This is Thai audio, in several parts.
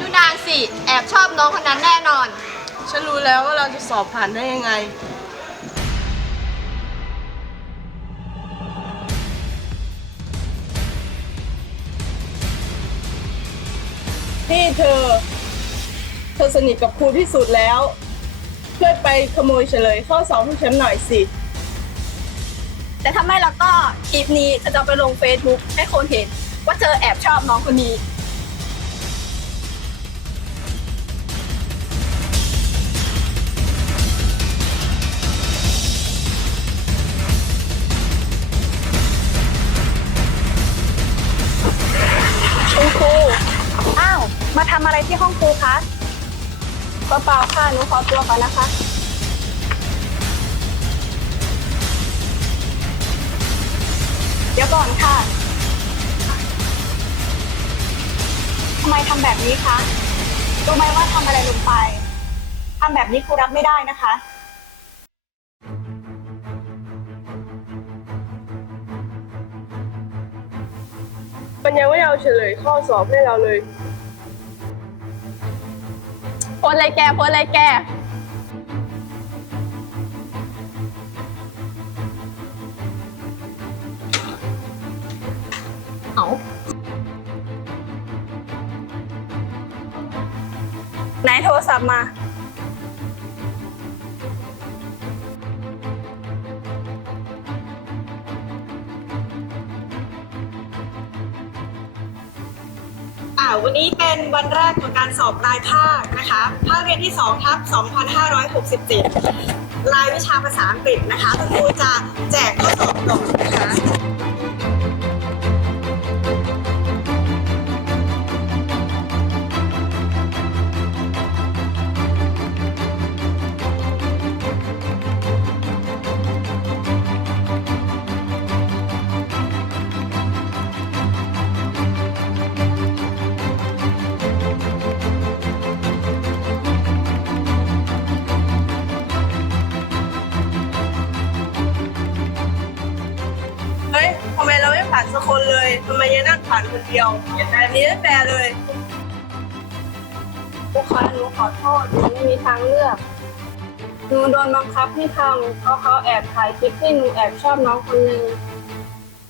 ดูนางสิ แอบชอบน้องคนนั้นแน่นอน ฉันรู้แล้วว่าเราจะสอบผ่านได้ยังไงนี่เธอ เธอสนิทกับครูที่สุดแล้ว เพื่อไปขโมยเฉลยข้อสอบให้ฉันหน่อยสิ แต่ถ้าไม่แล้วก็คลิปนี้จะเอาไปลงเฟซบุ๊กให้คนเห็นว่าเธอแอบชอบน้องคนนี้ มาทำอะไรที่ห้องครูคะก็เปล่าค่ะ หนูขอตัวก่อนนะคะ เดี๋ยวก่อนค่ะ ทำไมทำแบบนี้คะ รู้ไหมว่าทำอะไรลงไป ทำแบบนี้ครูรับไม่ได้นะคะมันยังไม่เอาเฉลยข้อสอบให้เราเลย โพสเลยแกโพสเลยแก เอาไหนโทรศัพท์มา วันนี้เป็นวันแรกของการสอบรายภาคนะคะ ภาคเรียนที่2ทับ2567 รายวิชาภาษาอังกฤษนะคะคุณครูจะแจกข้อสอบก่อนนะคะ ทำไมยังนั่งผ่านคนเดียวแบบนี้ไม่แฟร์เลยครูคะหนูขอโทษหนูไม่มีทางเลือกหนูโดนบังคับให้ทำเพราะเขาแอบถ่ายคลิปที่หนูแอบชอบน้องคนหนึ่ง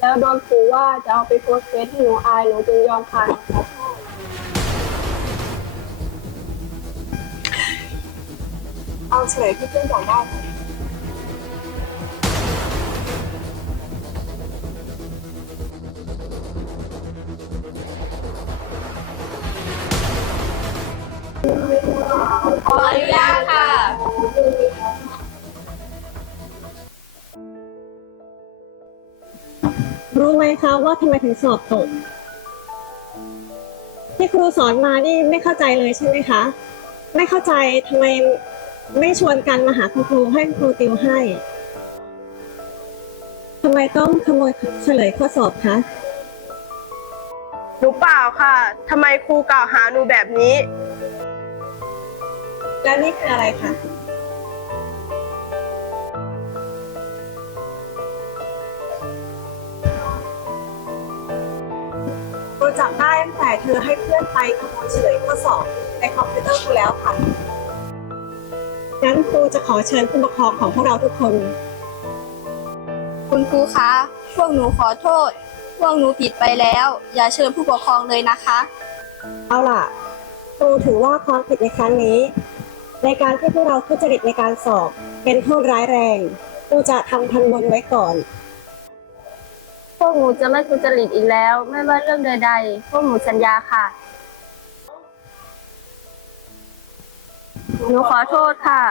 แล้วโดนขู่ว่าจะเอาไปโพสต์เฟซให้หนูอายหนูจึงยอมผ่านขอโทษเอาเฉลยที่เพื่อนบอกได้ ขออนุญาตค่ะ รู้ไหมคะว่าทำไมถึงสอบตก ที่ครูสอนมานี่ไม่เข้าใจเลยใช่ไหมคะ ไม่เข้าใจทำไมไม่ชวนกันมาหาคุณครูให้คุณครูติวให้ทำไมต้องขโมยเฉลยข้อสอบคะหนูเปล่าค่ะทำไมครูกล่าวหาหนูแบบนี้ แล้วนี่คืออะไรคะครูจับได้ตั้งแต่เธอให้เพื่อนไปขโมยเฉลยข้อสอบในคอมพิวเตอร์ครูแล้วค่ะ งั้นครูจะขอเชิญผู้ปกครองของพวกเราทุกคน คุณครูคะ พวกหนูขอโทษ พวกหนูผิดไปแล้ว อย่าเชิญผู้ปกครองเลยนะคะ เอาล่ะ ครูถือว่าความผิดในครั้งนี้ ในการที่พวกเราทุจริตในการสอบ เป็นโทษร้ายแรงครูจะทำทันบนไว้ก่อน พวกหนูจะไม่ทุจริตอีกแล้ว ไม่ว่าเรื่องใดๆ พวกหนูสัญญาค่ะ หนูขอโทษค่ะ